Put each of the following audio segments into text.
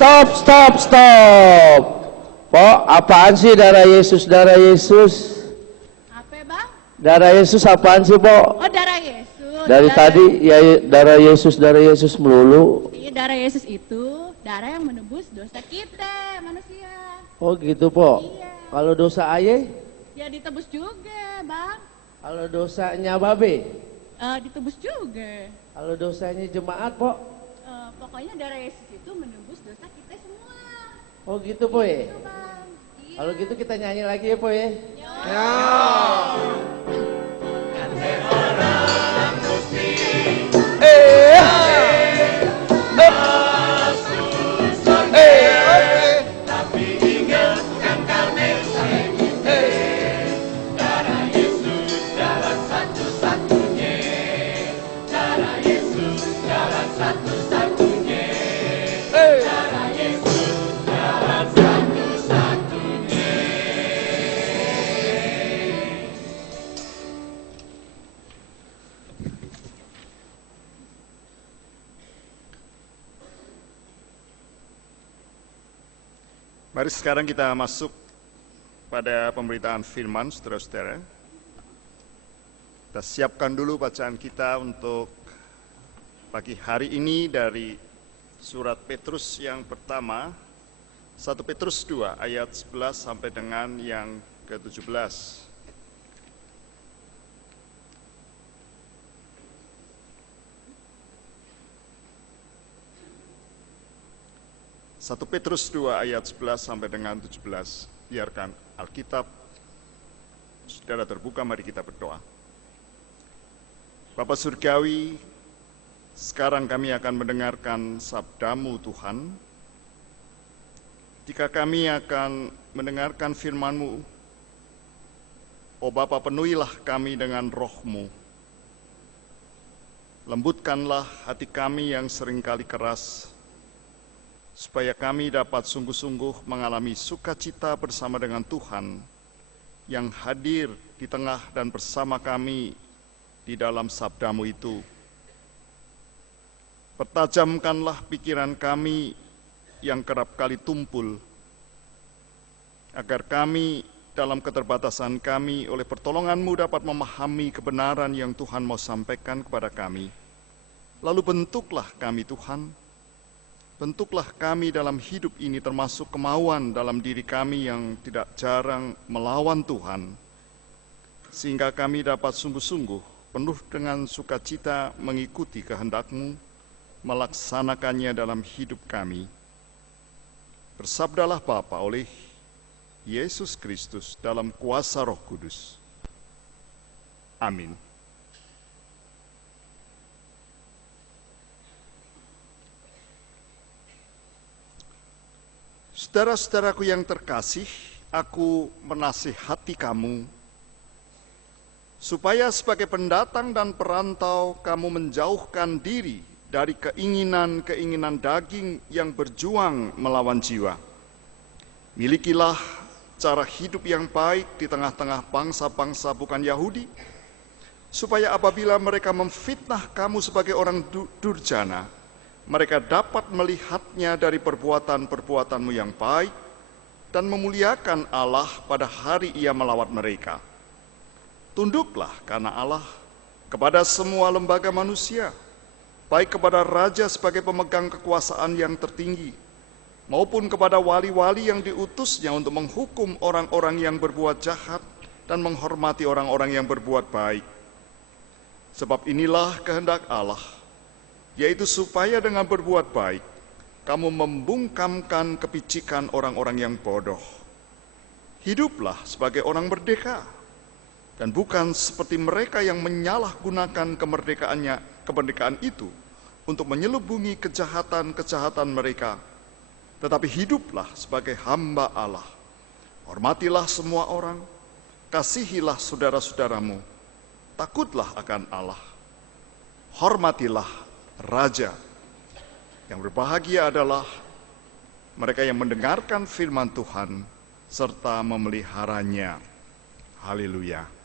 Stop. Pok, apaan sih darah Yesus, darah Yesus? Apa bang? Darah Yesus apaan sih, Pok? Oh, darah Yesus. Dari tadi ya darah Yesus melulu. Iya, darah Yesus itu darah yang menebus dosa kita manusia. Oh gitu, Pok. Iya. Kalau dosa ayah? Ya ditebus juga bang. Kalau dosanya babe? Ditebus juga. Kalau dosanya jemaat, Pok? Pokoknya darah Yesus itu menebus dosa kita semua. Oh gitu, Po ya? Gitu, bang. Iya. Kalau gitu kita nyanyi lagi ya, Po ya? Ya. Mari sekarang kita masuk pada pemberitaan firman, saudara-saudara. Kita siapkan dulu bacaan kita untuk pagi hari ini dari surat Petrus yang pertama, 1 Petrus 2 ayat 11 sampai dengan yang ke-17. Satu Petrus 2 ayat 11 sampai dengan 17. Biarkan Alkitab saudara terbuka, mari kita berdoa. Bapa Surgawi, sekarang kami akan mendengarkan sabda-Mu Tuhan. Jika kami akan mendengarkan firman-Mu, oh Bapa, penuhilah kami dengan roh-Mu. Lembutkanlah hati kami yang seringkali keras, supaya kami dapat sungguh-sungguh mengalami sukacita bersama dengan Tuhan yang hadir di tengah dan bersama kami di dalam sabda-Mu itu. Pertajamkanlah pikiran kami yang kerap kali tumpul, agar kami dalam keterbatasan kami oleh pertolongan-Mu dapat memahami kebenaran yang Tuhan mau sampaikan kepada kami. Lalu bentuklah kami Tuhan, bentuklah kami dalam hidup ini, termasuk kemauan dalam diri kami yang tidak jarang melawan Tuhan, sehingga kami dapat sungguh-sungguh penuh dengan sukacita mengikuti kehendak-Mu, melaksanakannya dalam hidup kami. Bersabdalah Bapa oleh Yesus Kristus dalam kuasa Roh Kudus. Amin. Saudara-saudaraku yang terkasih, aku menasihati kamu, supaya sebagai pendatang dan perantau kamu menjauhkan diri dari keinginan-keinginan daging yang berjuang melawan jiwa. Milikilah cara hidup yang baik di tengah-tengah bangsa-bangsa bukan Yahudi, supaya apabila mereka memfitnah kamu sebagai orang durjana, mereka dapat melihatnya dari perbuatan-perbuatanmu yang baik dan memuliakan Allah pada hari Ia melawat mereka. Tunduklah karena Allah kepada semua lembaga manusia, baik kepada raja sebagai pemegang kekuasaan yang tertinggi, maupun kepada wali-wali yang diutusnya untuk menghukum orang-orang yang berbuat jahat dan menghormati orang-orang yang berbuat baik. Sebab inilah kehendak Allah, yaitu supaya dengan berbuat baik, kamu membungkamkan kepicikan orang-orang yang bodoh. Hiduplah sebagai orang merdeka, dan bukan seperti mereka yang menyalahgunakan kemerdekaan itu untuk menyelubungi kejahatan-kejahatan mereka. Tetapi hiduplah sebagai hamba Allah. Hormatilah semua orang, kasihilah saudara-saudaramu, takutlah akan Allah. Hormatilah Raja. Yang berbahagia adalah mereka yang mendengarkan firman Tuhan serta memeliharanya. Haleluya. Haleluya.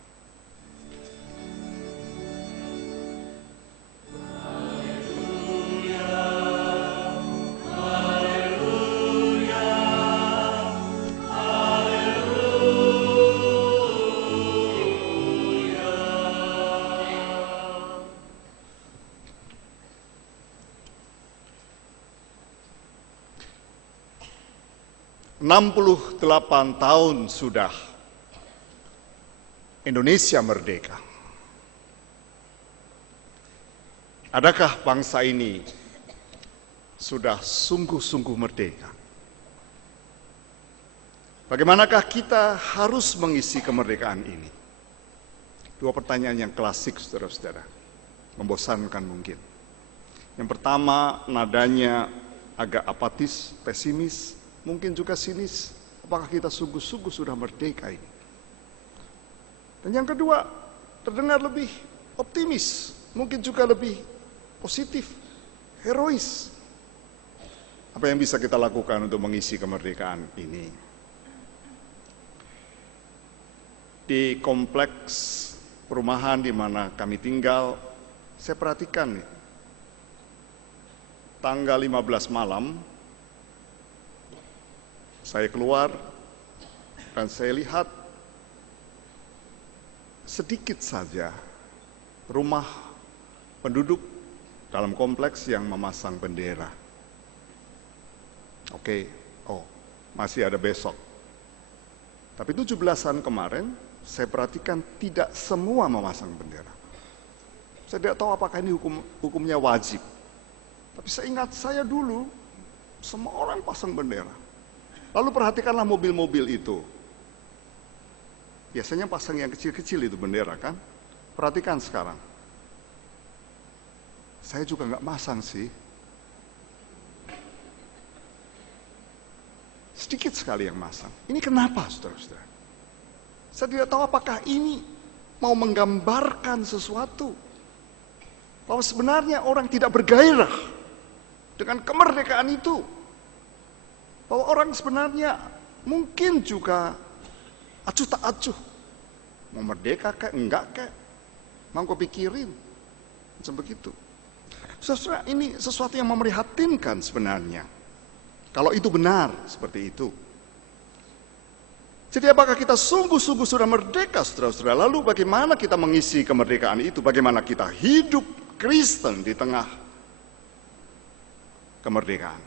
68 tahun sudah Indonesia merdeka. Adakah bangsa ini sudah sungguh-sungguh merdeka? Bagaimanakah kita harus mengisi kemerdekaan ini? Dua pertanyaan yang klasik, saudara-saudara. Membosankan mungkin. Yang pertama, nadanya agak apatis, pesimis, mungkin juga sinis. Apakah kita sungguh-sungguh sudah merdeka ini? Dan yang kedua, terdengar lebih optimis, mungkin juga lebih positif, herois. Apa yang bisa kita lakukan untuk mengisi kemerdekaan ini? Di kompleks perumahan di mana kami tinggal, saya perhatikan nih, tanggal 15 malam, saya keluar dan saya lihat sedikit saja rumah penduduk dalam kompleks yang memasang bendera. Oke, masih ada besok. Tapi 17-an kemarin, saya perhatikan tidak semua memasang bendera. Saya tidak tahu apakah ini hukumnya wajib. Tapi saya ingat saya dulu, semua orang pasang bendera. Lalu perhatikanlah mobil-mobil itu. Biasanya pasang yang kecil-kecil itu bendera kan. Perhatikan sekarang. Saya juga nggak masang sih. Sedikit sekali yang masang. Ini kenapa, saudara-saudara? Saya tidak tahu apakah ini mau menggambarkan sesuatu. Bahwa sebenarnya orang tidak bergairah dengan kemerdekaan itu. Bahwa orang sebenarnya mungkin juga acuh tak acuh. Mau merdeka kayak enggak kayak. Mau kau pikirin. Macam begitu. Saudara, ini sesuatu yang memprihatinkan sebenarnya. Kalau itu benar seperti itu. Jadi apakah kita sungguh-sungguh sudah merdeka, saudara-saudara? Lalu bagaimana kita mengisi kemerdekaan itu? Bagaimana kita hidup Kristen di tengah kemerdekaan?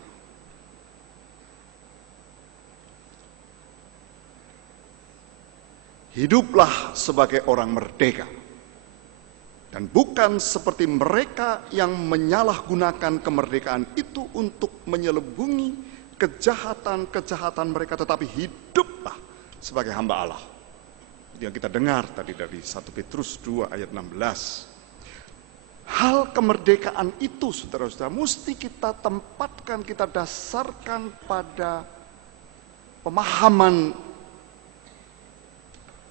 Hiduplah sebagai orang merdeka. Dan bukan seperti mereka yang menyalahgunakan kemerdekaan itu untuk menyelubungi kejahatan-kejahatan mereka, tetapi hiduplah sebagai hamba Allah. Yang kita dengar tadi dari 1 Petrus 2 ayat 16. Hal kemerdekaan itu, saudara-saudara, mesti kita tempatkan, kita dasarkan pada pemahaman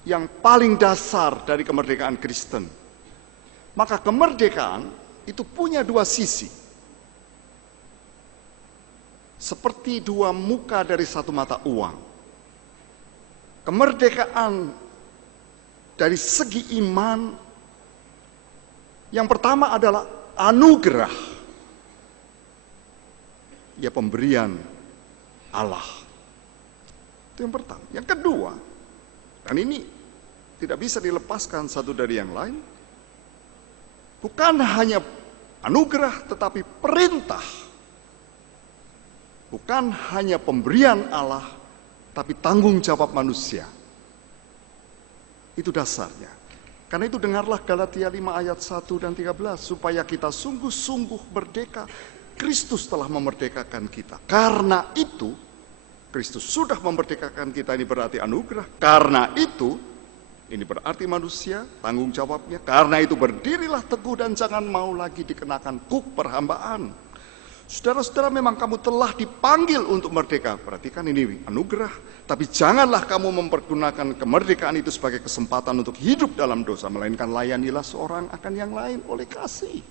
yang paling dasar dari kemerdekaan Kristen. Maka kemerdekaan itu punya dua sisi. Seperti dua muka dari satu mata uang. Kemerdekaan dari segi iman, yang pertama adalah anugerah. Ya, pemberian Allah. Itu yang pertama. Yang kedua, dan ini tidak bisa dilepaskan satu dari yang lain, bukan hanya anugerah tetapi perintah. Bukan hanya pemberian Allah, tapi tanggung jawab manusia. Itu dasarnya. Karena itu dengarlah Galatia 5 ayat 1 dan 13. Supaya kita sungguh-sungguh merdeka. Kristus telah memerdekakan kita. Karena itu, Kristus sudah memerdekakan kita, ini berarti anugerah. Karena itu, ini berarti manusia, tanggung jawabnya. Karena itu berdirilah teguh dan jangan mau lagi dikenakan kuk perhambaan. Saudara-saudara, memang kamu telah dipanggil untuk merdeka. Perhatikan ini anugerah. Tapi janganlah kamu mempergunakan kemerdekaan itu sebagai kesempatan untuk hidup dalam dosa. Melainkan layanilah seorang akan yang lain oleh kasih.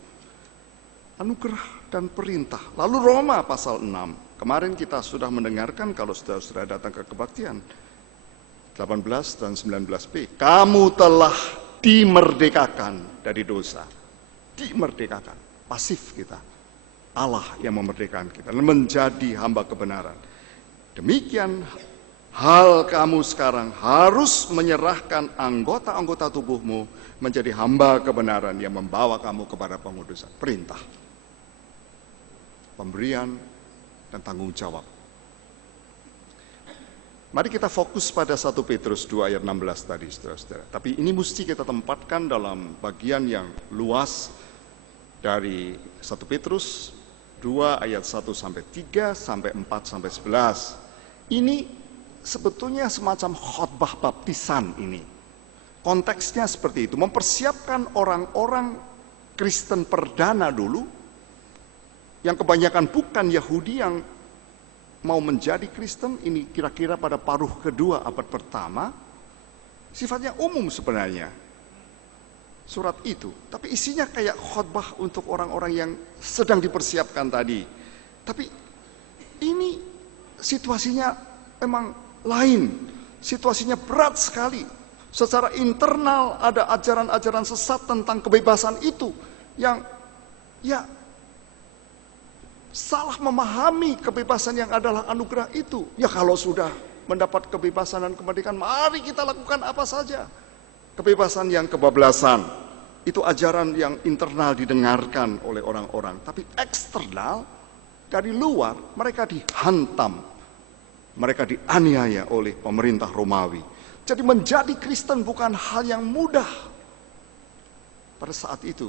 Anugerah dan perintah. Lalu Roma pasal 6. Kemarin kita sudah mendengarkan kalau saudara-saudara datang ke kebaktian. 18 dan 19b. Kamu telah dimerdekakan dari dosa. Dimerdekakan. Pasif kita. Allah yang memerdekakan kita dan menjadi hamba kebenaran. Demikian hal kamu sekarang harus menyerahkan anggota-anggota tubuhmu menjadi hamba kebenaran yang membawa kamu kepada pengudusan. Perintah, pemberian, dan tanggung jawab. Mari kita fokus pada 1 Petrus 2 ayat 16 tadi, saudara-saudara. Tapi ini mesti kita tempatkan dalam bagian yang luas dari 1 Petrus 2 ayat 1 sampai 3 sampai 4 sampai 11. Ini sebetulnya semacam khotbah baptisan ini. Konteksnya seperti itu, mempersiapkan orang-orang Kristen perdana dulu, yang kebanyakan bukan Yahudi yang mau menjadi Kristen. Ini kira-kira pada paruh kedua abad pertama. Sifatnya umum sebenarnya surat itu, tapi isinya kayak khotbah untuk orang-orang yang sedang dipersiapkan tadi. Tapi ini situasinya memang lain, situasinya berat sekali. Secara internal ada ajaran-ajaran sesat tentang kebebasan itu yang salah memahami kebebasan yang adalah anugerah itu. Ya kalau sudah mendapat kebebasan dan kemerdekaan, mari kita lakukan apa saja. Kebebasan yang kebablasan, itu ajaran yang internal didengarkan oleh orang-orang. Tapi eksternal, dari luar, mereka dihantam. Mereka dianiaya oleh pemerintah Romawi. Jadi menjadi Kristen bukan hal yang mudah pada saat itu.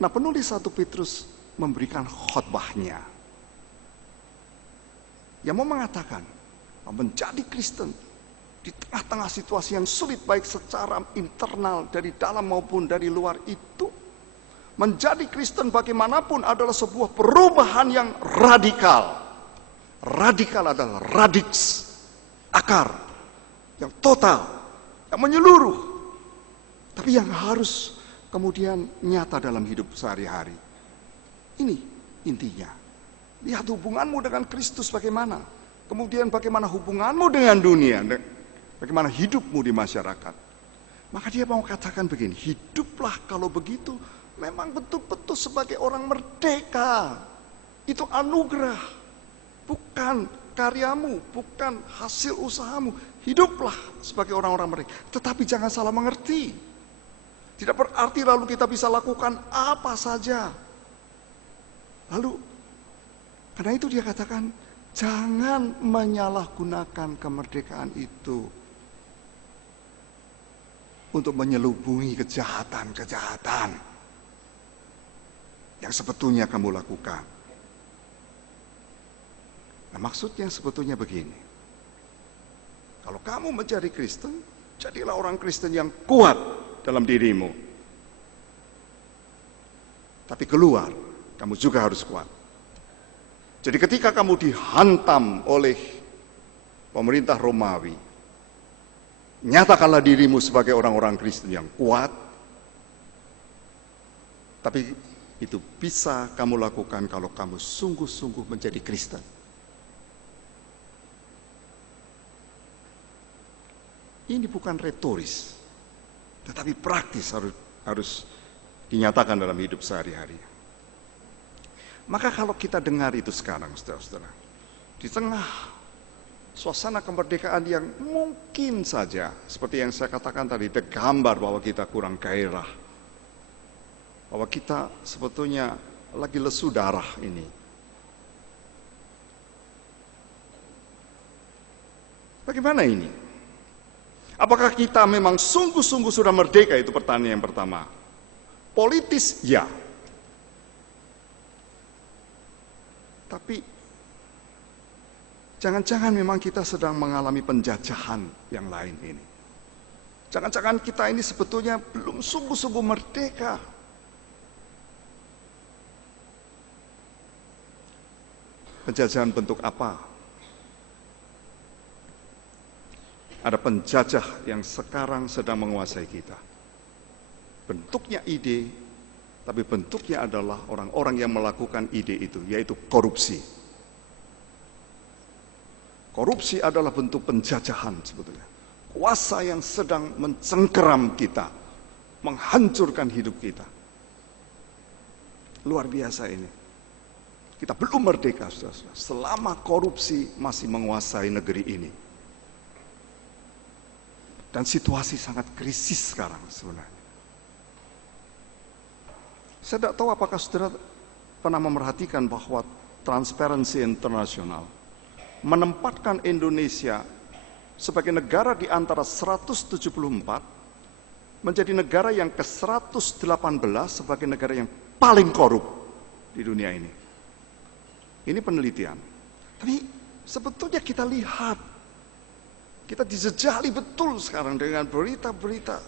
Nah, penulis 1 Petrus memberikan khotbahnya yang mau mengatakan menjadi Kristen di tengah-tengah situasi yang sulit baik secara internal dari dalam maupun dari luar itu, menjadi Kristen bagaimanapun adalah sebuah perubahan yang radikal. Radikal adalah radix, akar yang total, yang menyeluruh, tapi yang harus kemudian nyata dalam hidup sehari-hari. Ini intinya. Lihat hubunganmu dengan Kristus bagaimana. Kemudian bagaimana hubunganmu dengan dunia. Bagaimana hidupmu di masyarakat. Maka dia mau katakan begini, hiduplah kalau begitu memang betul-betul sebagai orang merdeka. Itu anugerah. Bukan karyamu, bukan hasil usahamu. Hiduplah sebagai orang-orang merdeka. Tetapi jangan salah mengerti. Tidak berarti lalu kita bisa lakukan apa saja. Lalu, karena itu dia katakan, jangan menyalahgunakan kemerdekaan itu untuk menyelubungi kejahatan-kejahatan yang sebetulnya kamu lakukan. Nah, maksudnya sebetulnya begini. Kalau kamu menjadi Kristen, jadilah orang Kristen yang kuat dalam dirimu. Tapi keluar, kamu juga harus kuat. Jadi ketika kamu dihantam oleh pemerintah Romawi, nyatakanlah dirimu sebagai orang-orang Kristen yang kuat. Tapi itu bisa kamu lakukan kalau kamu sungguh-sungguh menjadi Kristen. Ini bukan retoris, tetapi praktis harus dinyatakan dalam hidup sehari-hari. Maka kalau kita dengar itu sekarang, saudara-saudara, di tengah suasana kemerdekaan yang mungkin saja, seperti yang saya katakan tadi, tergambar bahwa kita kurang gairah, bahwa kita sebetulnya lagi lesu darah ini. Bagaimana ini? Apakah kita memang sungguh-sungguh sudah merdeka? Itu pertanyaan yang pertama. Politis, ya. Tapi jangan-jangan memang kita sedang mengalami penjajahan yang lain ini. Jangan-jangan kita ini sebetulnya belum sungguh-sungguh merdeka. Penjajahan bentuk apa? Ada penjajah yang sekarang sedang menguasai kita. Bentuknya ide, tapi bentuknya adalah orang-orang yang melakukan ide itu, yaitu korupsi. Korupsi adalah bentuk penjajahan sebetulnya. Kuasa yang sedang mencengkeram kita, menghancurkan hidup kita. Luar biasa ini. Kita belum merdeka, saudara-saudara, selama korupsi masih menguasai negeri ini. Dan situasi sangat krisis sekarang sebenarnya. Saya tidak tahu apakah saudara pernah memerhatikan bahwa Transparency International menempatkan Indonesia sebagai negara di antara 174 menjadi negara yang ke-118 sebagai negara yang paling korup di dunia ini. Ini penelitian. Tapi sebetulnya kita lihat, kita dijejali betul sekarang dengan berita-berita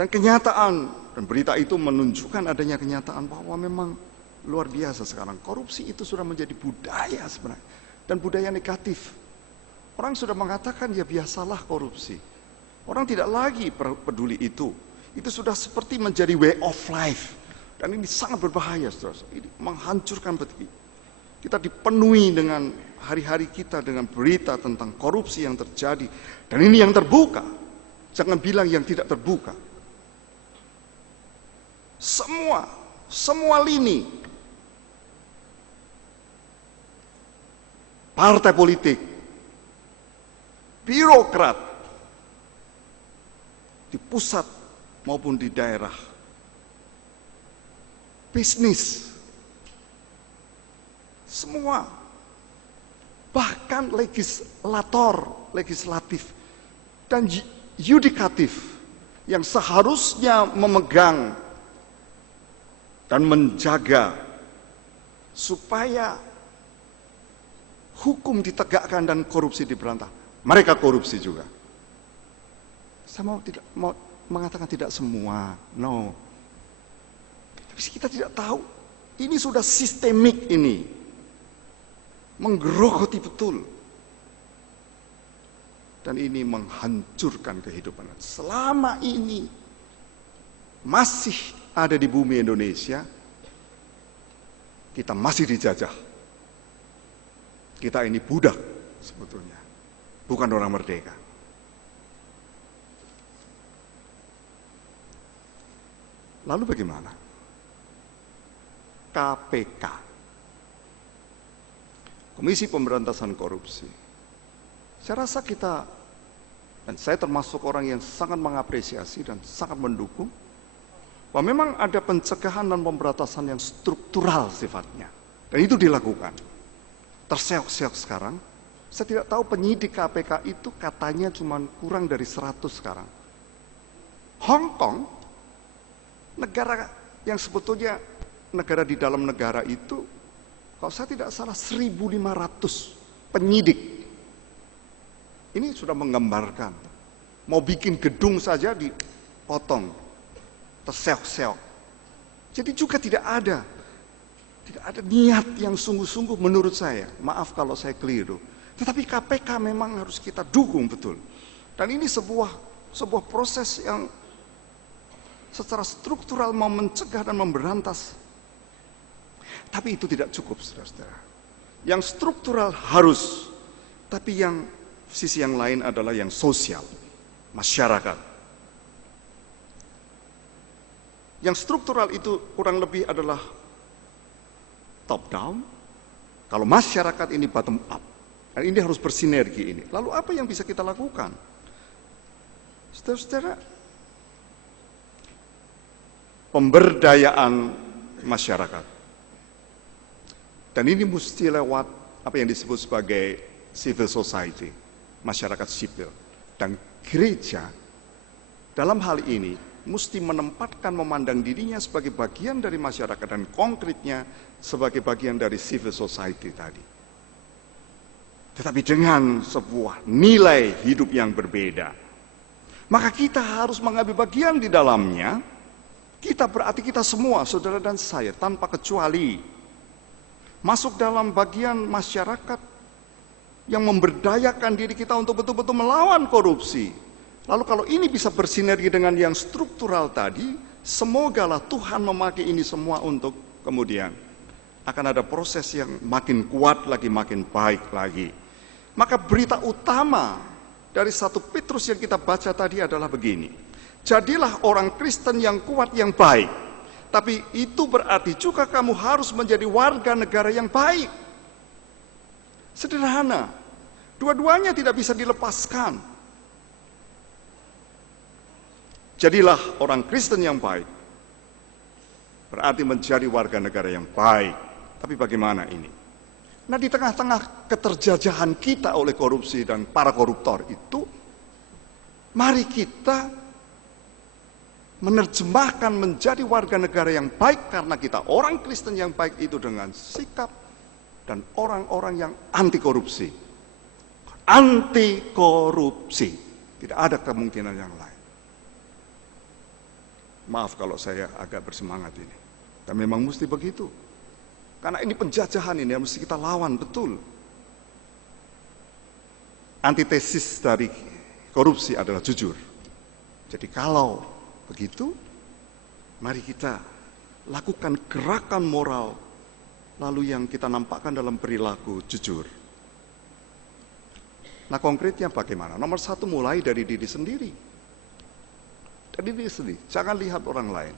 dan kenyataan. Dan berita itu menunjukkan adanya kenyataan bahwa memang luar biasa sekarang. Korupsi itu sudah menjadi budaya sebenarnya. Dan budaya negatif. Orang sudah mengatakan ya biasalah korupsi. Orang tidak lagi peduli itu. Itu sudah seperti menjadi way of life. Dan ini sangat berbahaya, saudara. Ini menghancurkan betul. Kita dipenuhi dengan hari-hari kita dengan berita tentang korupsi yang terjadi. Dan ini yang terbuka. Jangan bilang yang tidak terbuka. Semua lini. Partai politik. Birokrat. Di pusat maupun di daerah. Bisnis. Semua. Bahkan legislatif dan yudikatif yang seharusnya memegang dan menjaga supaya hukum ditegakkan dan korupsi diberantas. Mereka korupsi juga. Saya tidak mau mengatakan tidak semua, no. Tapi kita tidak tahu. Ini sudah sistemik ini. Menggerogoti betul. Dan ini menghancurkan kehidupan. Selama ini masih ada di bumi Indonesia, kita masih dijajah. Kita ini budak sebetulnya. Bukan orang merdeka. Lalu bagaimana? KPK, Komisi Pemberantasan Korupsi. Saya rasa kita, dan saya termasuk orang yang sangat mengapresiasi dan sangat mendukung, bahwa memang ada pencegahan dan pemberantasan yang struktural sifatnya. Dan itu dilakukan. Terseok-seok sekarang, saya tidak tahu penyidik KPK itu katanya cuma kurang dari 100 sekarang. Hong Kong, negara yang sebetulnya negara di dalam negara itu, kalau saya tidak salah 1.500 penyidik. Ini sudah menggambarkan, mau bikin gedung saja dipotong, terseok-seok. Jadi juga tidak ada niat yang sungguh-sungguh menurut saya. Maaf kalau saya keliru. Tetapi KPK memang harus kita dukung betul. Dan ini sebuah proses yang secara struktural mau mencegah dan memberantas. Tapi itu tidak cukup, saudara-saudara. Yang struktural harus, tapi yang sisi yang lain adalah yang sosial, masyarakat. Yang struktural itu kurang lebih adalah top down. Kalau masyarakat ini bottom up. Dan ini harus bersinergi ini. Lalu apa yang bisa kita lakukan? Saudara-saudara, pemberdayaan masyarakat. Dan ini mesti lewat apa yang disebut sebagai civil society, masyarakat sipil. Dan gereja dalam hal ini mesti menempatkan memandang dirinya sebagai bagian dari masyarakat dan konkretnya sebagai bagian dari civil society tadi. Tetapi dengan sebuah nilai hidup yang berbeda. Maka kita harus mengambil bagian di dalamnya. Kita berarti kita semua, saudara dan saya, tanpa kecuali, masuk dalam bagian masyarakat yang memberdayakan diri kita untuk betul-betul melawan korupsi. Lalu kalau ini bisa bersinergi dengan yang struktural tadi, semogalah Tuhan memakai ini semua untuk kemudian akan ada proses yang makin kuat lagi, makin baik lagi. Maka berita utama dari 1 Petrus yang kita baca tadi adalah begini. Jadilah orang Kristen yang kuat, yang baik. Tapi itu berarti juga kamu harus menjadi warga negara yang baik. Sederhana. Dua-duanya tidak bisa dilepaskan. Jadilah orang Kristen yang baik. Berarti menjadi warga negara yang baik. Tapi bagaimana ini? Nah, di tengah-tengah keterjajahan kita oleh korupsi dan para koruptor itu, mari kita menerjemahkan menjadi warga negara yang baik karena kita orang Kristen yang baik itu dengan sikap dan orang-orang yang anti korupsi. Anti korupsi. Tidak ada kemungkinan yang lain. Maaf kalau saya agak bersemangat ini. Dan memang mesti begitu. Karena ini penjajahan ini yang mesti kita lawan, betul. Antitesis dari korupsi adalah jujur. Jadi kalau begitu, mari kita lakukan gerakan moral, lalu yang kita nampakkan dalam perilaku jujur. Nah, konkretnya bagaimana? Nomor satu, mulai dari diri sendiri. Dari diri sendiri, jangan lihat orang lain.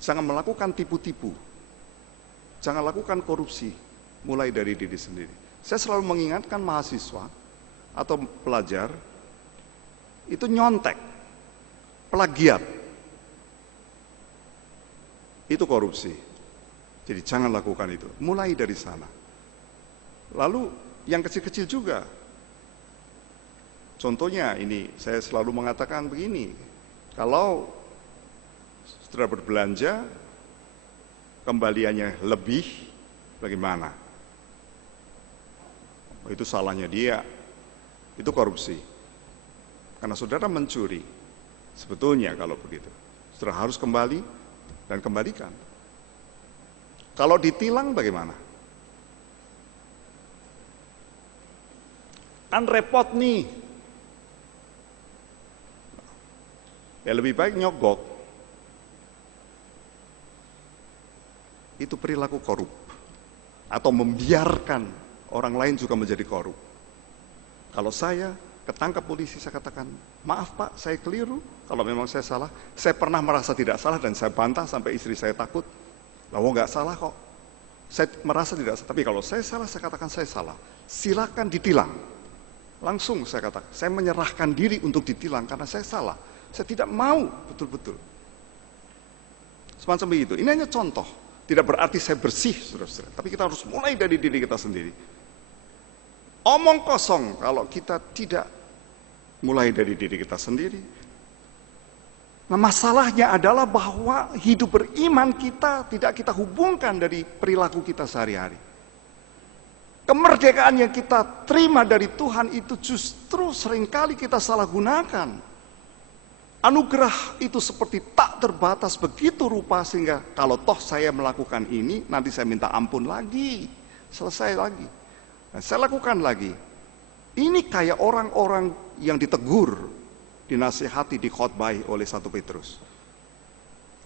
Jangan melakukan tipu-tipu. Jangan lakukan korupsi. Mulai dari diri sendiri. Saya selalu mengingatkan mahasiswa atau pelajar, itu nyontek, plagiat. Itu korupsi. Jadi jangan lakukan itu. Mulai dari sana. Lalu yang kecil-kecil juga. Contohnya ini, saya selalu mengatakan begini. Kalau setelah berbelanja, kembaliannya lebih, bagaimana? Oh, itu salahnya dia, itu korupsi. Karena saudara mencuri, sebetulnya kalau begitu, saudara harus kembali dan kembalikan. Kalau ditilang bagaimana? Kan repot nih. Ya lebih baik nyogok. Itu perilaku korup. Atau membiarkan orang lain juga menjadi korup. Kalau saya ketangkap polisi, saya katakan, maaf Pak, saya keliru. Kalau memang saya salah, saya pernah merasa tidak salah dan saya bantah sampai istri saya takut. Lalu nggak salah kok. Saya merasa tidak salah. Tapi kalau saya salah, saya katakan saya salah. Silakan ditilang. Langsung saya katakan, saya menyerahkan diri untuk ditilang karena saya salah. Saya tidak mau betul-betul. Semacam begitu. Ini hanya contoh. Tidak berarti saya bersih, saudara-saudara. Tapi kita harus mulai dari diri kita sendiri. Omong kosong kalau kita tidak mulai dari diri kita sendiri. Nah, masalahnya adalah bahwa hidup beriman kita tidak kita hubungkan dari perilaku kita sehari-hari. Kemerdekaan yang kita terima dari Tuhan itu justru seringkali kita salah gunakan. Anugerah itu seperti tak terbatas begitu rupa sehingga kalau toh saya melakukan ini, nanti saya minta ampun lagi, selesai lagi. Nah, saya lakukan lagi. Ini kayak orang-orang yang ditegur, dinasihati, dikhotbahi oleh 1 Petrus.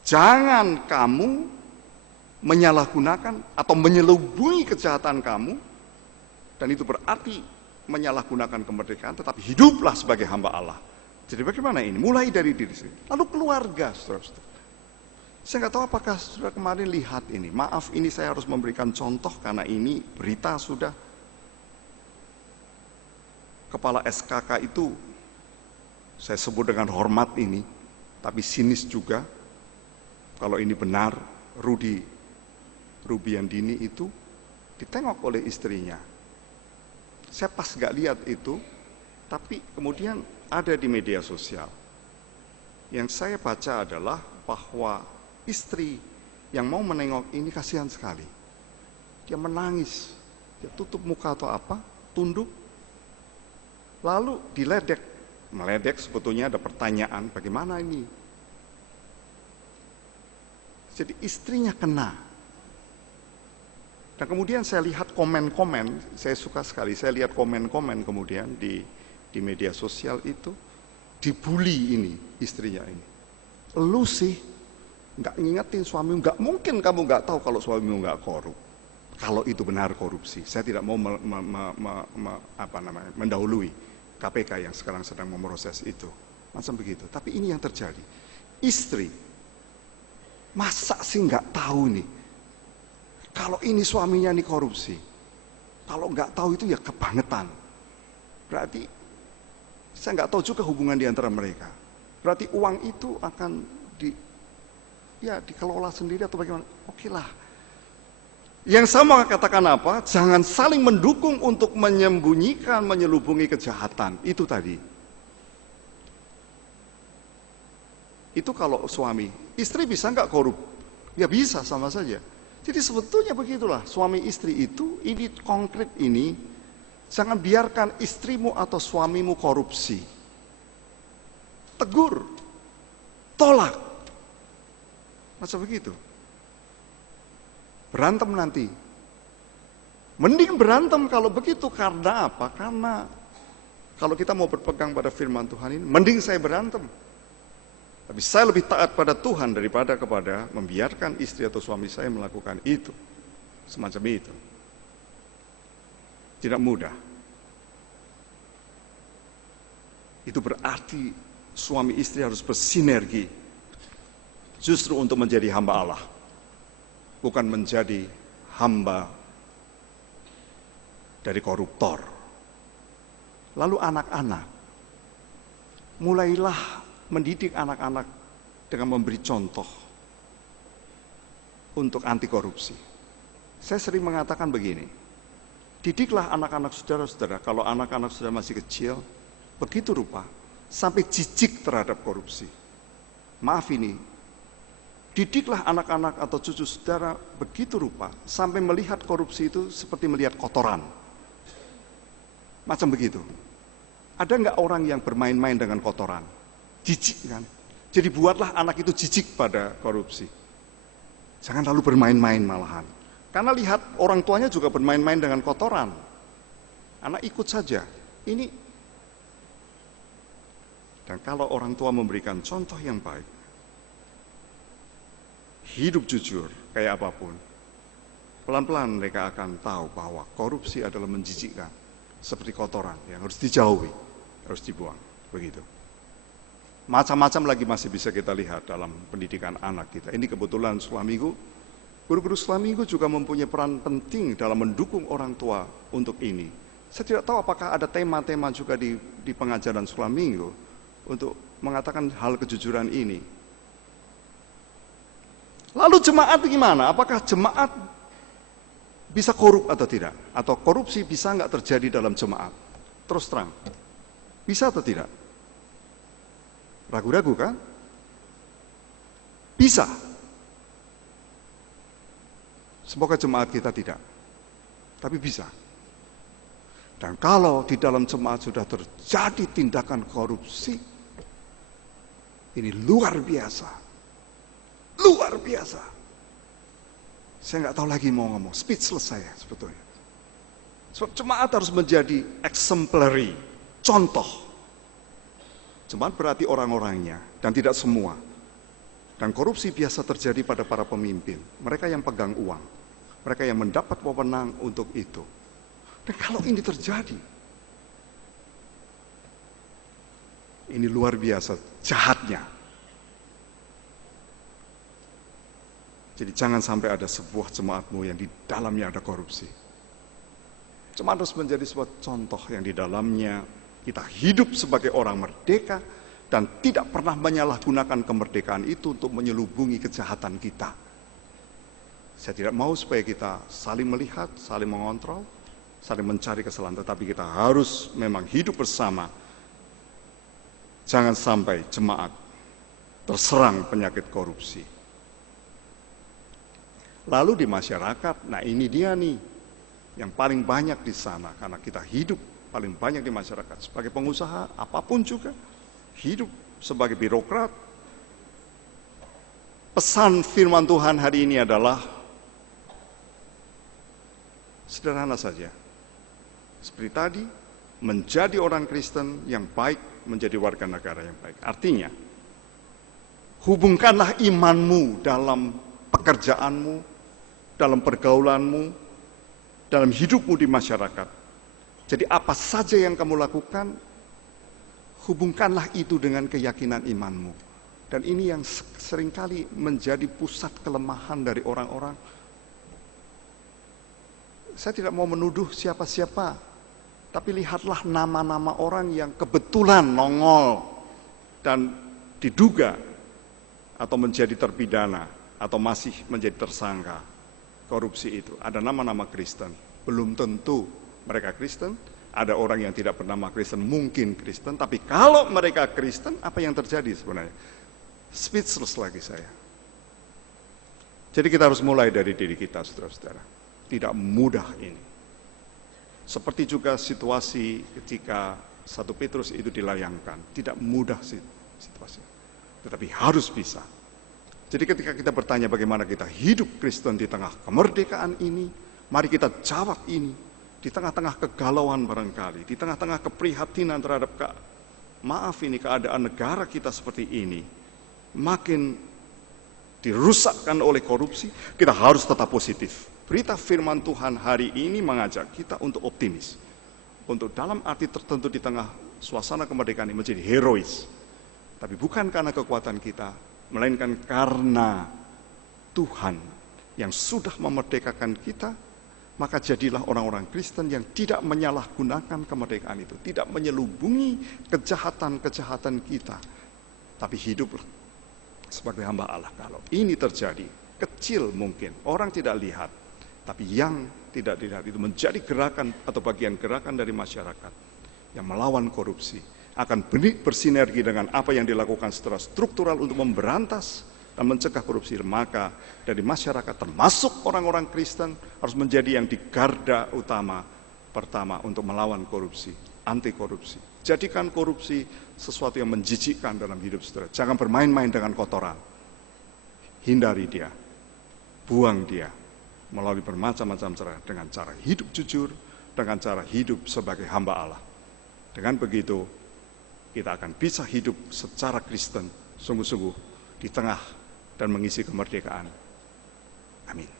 Jangan kamu menyalahgunakan atau menyelubungi kejahatan kamu, dan itu berarti menyalahgunakan kemerdekaan, tetapi hiduplah sebagai hamba Allah. Jadi bagaimana ini? Mulai dari diri sendiri. Lalu keluarga, saudara-saudara. Saya nggak tahu apakah saudara kemarin lihat ini. Maaf, ini saya harus memberikan contoh karena ini berita sudah. Kepala SKK itu, saya sebut dengan hormat ini, tapi sinis juga. Kalau ini benar, Rubiandini itu ditengok oleh istrinya. Saya pas nggak lihat itu, tapi kemudian ada di media sosial. Yang saya baca adalah bahwa istri yang mau menengok ini kasihan sekali. Dia menangis, dia tutup muka atau apa, tunduk, lalu diledek. Meledek sebetulnya ada pertanyaan, bagaimana ini? Jadi istrinya kena. Dan kemudian saya lihat komen-komen, saya suka sekali, saya lihat komen-komen kemudian di media sosial itu, dibully ini istrinya ini. Lu sih nggak ngingetin suamimu, nggak mungkin kamu nggak tahu kalau suamimu nggak korup. Kalau itu benar korupsi, saya tidak mau mendahului KPK yang sekarang sedang memproses itu, macam begitu. Tapi ini yang terjadi. Istri, masa sih nggak tahu nih? Kalau ini suaminya nih korupsi, kalau nggak tahu itu ya kebangetan. Berarti saya nggak tahu juga hubungan di antara mereka. Berarti uang itu akan dikelola sendiri atau bagaimana? Oke lah. Yang saya mau katakan apa? Jangan saling mendukung untuk menyembunyikan, menyelubungi kejahatan. Itu tadi. Itu kalau suami. Istri bisa nggak korup? Ya bisa, sama saja. Jadi sebetulnya begitulah, suami istri itu, ini konkret ini, jangan biarkan istrimu atau suamimu korupsi. Tegur, tolak. Masa begitu? Berantem nanti. Mending berantem kalau begitu, karena apa? Karena kalau kita mau berpegang pada firman Tuhan ini, mending saya berantem. Tapi saya lebih taat pada Tuhan daripada kepada membiarkan istri atau suami saya melakukan itu. Semacam itu. Tidak mudah. Itu berarti suami istri harus bersinergi. Justru untuk menjadi hamba Allah. Bukan menjadi hamba dari koruptor. Lalu anak-anak. Mulailah mendidik anak-anak dengan memberi contoh untuk anti korupsi. Saya sering mengatakan begini, didiklah anak-anak saudara-saudara, kalau anak-anak saudara masih kecil, begitu rupa, sampai jijik terhadap korupsi. Maaf ini, didiklah anak-anak atau cucu saudara begitu rupa, sampai melihat korupsi itu seperti melihat kotoran. Macam begitu. Ada nggak orang yang bermain-main dengan kotoran? Jijik kan? Jadi buatlah anak itu jijik pada korupsi. Jangan lalu bermain-main malahan. Karena lihat orang tuanya juga bermain-main dengan kotoran. Anak ikut saja. Ini. Dan kalau orang tua memberikan contoh yang baik, hidup jujur kayak apapun, pelan-pelan mereka akan tahu bahwa korupsi adalah menjijikkan. Seperti kotoran yang harus dijauhi, harus dibuang. Begitu. Macam-macam lagi masih bisa kita lihat dalam pendidikan anak kita. Ini kebetulan suamiku, guru-guru suamiku juga mempunyai peran penting dalam mendukung orang tua untuk ini. Saya tidak tahu apakah ada tema-tema juga di pengajaran suamiku untuk mengatakan hal kejujuran ini. Lalu jemaat gimana? Apakah jemaat bisa korup atau tidak? Atau korupsi bisa nggak terjadi dalam jemaat? Terus terang, bisa atau tidak? Ragu-ragu kan? Bisa. Semoga jemaat kita tidak. Tapi bisa. Dan kalau di dalam jemaat sudah terjadi tindakan korupsi, ini luar biasa. Luar biasa. Saya nggak tahu lagi mau ngomong. Speechless saya sebetulnya. Sebab jemaat harus menjadi exemplary. Contoh. Jemaat berarti orang-orangnya dan tidak semua. Dan korupsi biasa terjadi pada para pemimpin. Mereka yang pegang uang. Mereka yang mendapat wewenang untuk itu. Dan kalau ini terjadi, ini luar biasa jahatnya. Jadi jangan sampai ada sebuah jemaatmu yang di dalamnya ada korupsi. Jemaat harus menjadi sebuah contoh yang di dalamnya kita hidup sebagai orang merdeka dan tidak pernah menyalahgunakan kemerdekaan itu untuk menyelubungi kejahatan kita. Saya tidak mau supaya kita saling melihat, saling mengontrol, saling mencari kesalahan, tetapi kita harus memang hidup bersama. Jangan sampai jemaat terserang penyakit korupsi. Lalu di masyarakat, nah ini dia nih yang paling banyak di sana karena kita hidup paling banyak di masyarakat. Sebagai pengusaha, apapun juga, hidup sebagai birokrat. Pesan firman Tuhan hari ini adalah sederhana saja. Seperti tadi, menjadi orang Kristen yang baik, menjadi warga negara yang baik. Artinya, hubungkanlah imanmu dalam pekerjaanmu, dalam pergaulanmu, dalam hidupmu di masyarakat. Jadi apa saja yang kamu lakukan, hubungkanlah itu dengan keyakinan imanmu. Dan ini yang seringkali menjadi pusat kelemahan dari orang-orang. Saya tidak mau menuduh siapa-siapa, tapi lihatlah nama-nama orang yang kebetulan nongol dan diduga atau menjadi terpidana atau masih menjadi tersangka. korupsi itu. Ada nama-nama Kristen, belum tentu mereka Kristen. Ada orang yang tidak bernama Kristen, mungkin Kristen, tapi kalau mereka Kristen, apa yang terjadi sebenarnya? Speechless lagi saya. Jadi kita harus mulai dari diri kita, saudara-saudara. Tidak mudah ini. Seperti juga situasi ketika 1 Petrus itu dilayangkan. Tidak mudah situasi. Tetapi harus bisa. Jadi ketika kita bertanya bagaimana kita hidup Kristen di tengah kemerdekaan ini, mari kita jawab ini. Di tengah-tengah kegalauan barangkali, di tengah-tengah keprihatinan terhadap keadaan negara kita seperti ini, makin dirusakkan oleh korupsi, kita harus tetap positif. Berita firman Tuhan hari ini mengajak kita untuk optimis. Untuk dalam arti tertentu di tengah suasana kemerdekaan ini menjadi herois. Tapi bukan karena kekuatan kita, melainkan karena Tuhan yang sudah memerdekakan kita. Maka jadilah orang-orang Kristen yang tidak menyalahgunakan kemerdekaan itu, tidak menyelubungi kejahatan-kejahatan kita, tapi hiduplah sebagai hamba Allah. Kalau ini terjadi, kecil mungkin, orang tidak lihat, tapi yang tidak dilihat itu menjadi gerakan atau bagian gerakan dari masyarakat yang melawan korupsi, akan bersinergi dengan apa yang dilakukan secara struktural untuk memberantas dan mencegah korupsi. Maka dari masyarakat termasuk orang-orang Kristen harus menjadi yang di garda utama pertama untuk melawan korupsi, anti korupsi. Jadikan korupsi sesuatu yang menjijikkan dalam hidup saudara. Jangan bermain-main dengan kotoran. Hindari dia, buang dia melalui bermacam-macam cara, dengan cara hidup jujur, dengan cara hidup sebagai hamba Allah. Dengan begitu kita akan bisa hidup secara Kristen sungguh-sungguh di tengah dan mengisi kemerdekaan. Amin.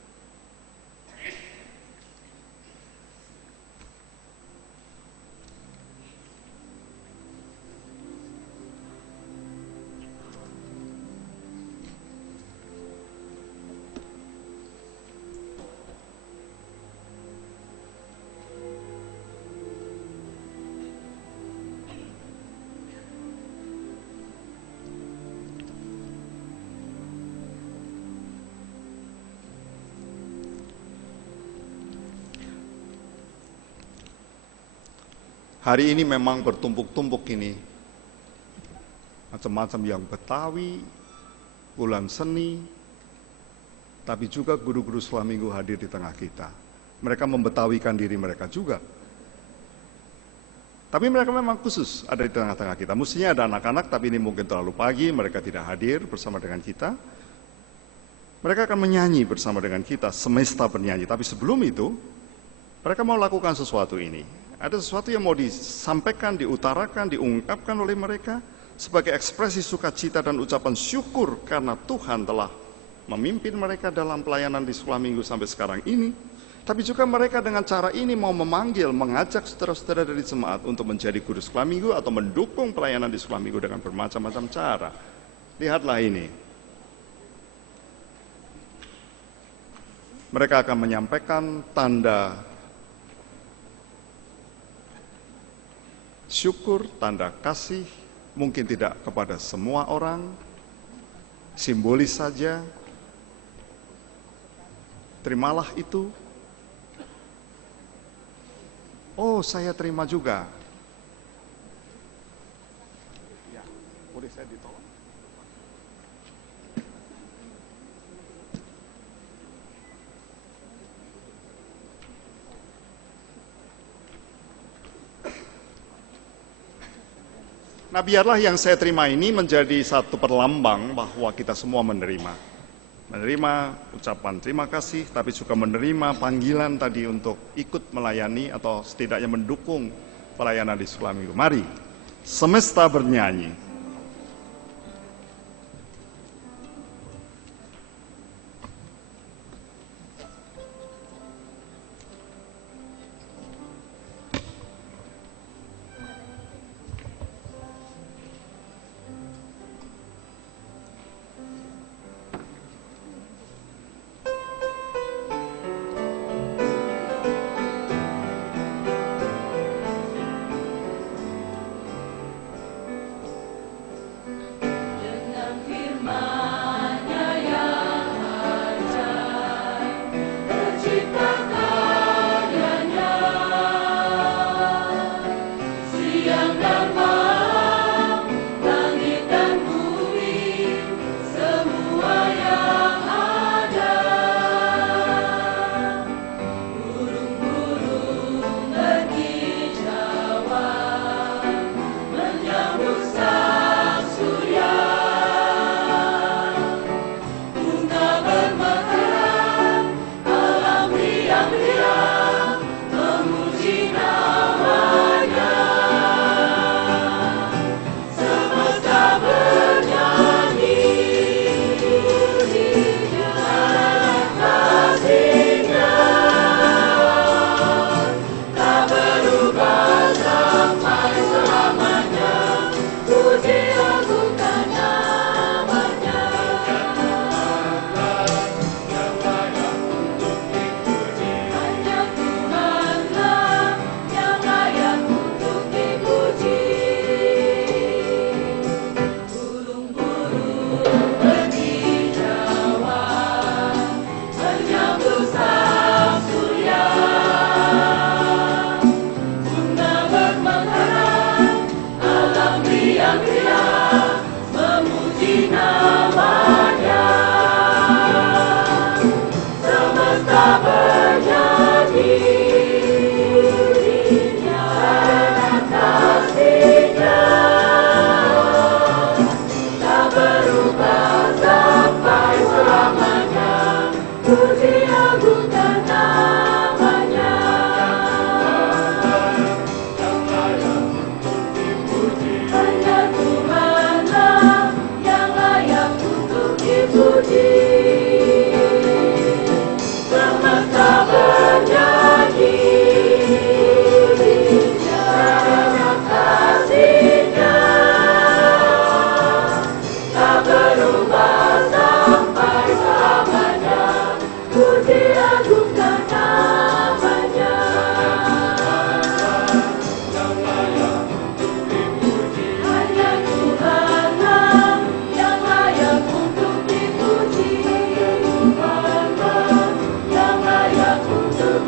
Hari ini memang bertumpuk-tumpuk ini, macam-macam yang Betawi, bulan seni, tapi juga guru-guru sekolah minggu hadir di tengah kita. Mereka membetawikan diri mereka juga. Tapi mereka memang khusus ada di tengah-tengah kita. Mestinya ada anak-anak, tapi ini mungkin terlalu pagi, mereka tidak hadir bersama dengan kita. Mereka akan menyanyi bersama dengan kita, semesta bernyanyi. Tapi sebelum itu, mereka mau lakukan sesuatu ini. Ada sesuatu yang mau disampaikan, diutarakan, diungkapkan oleh mereka sebagai ekspresi sukacita dan ucapan syukur karena Tuhan telah memimpin mereka dalam pelayanan di sekolah minggu sampai sekarang ini. Tapi juga mereka dengan cara ini mau memanggil, mengajak saudara-saudara dari jemaat untuk menjadi guru sekolah minggu atau mendukung pelayanan di sekolah minggu dengan bermacam-macam cara. Lihatlah ini. Mereka akan menyampaikan tanda syukur, tanda kasih, mungkin tidak kepada semua orang, simbolis saja. Terimalah itu. Oh, saya terima juga. Ya, boleh saya ditolong? Nah, biarlah yang saya terima ini menjadi satu perlambang bahwa kita semua menerima ucapan terima kasih, tapi juga menerima panggilan tadi untuk ikut melayani atau setidaknya mendukung pelayanan di sekolah minggu. Mari, semesta bernyanyi.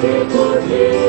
dipuji.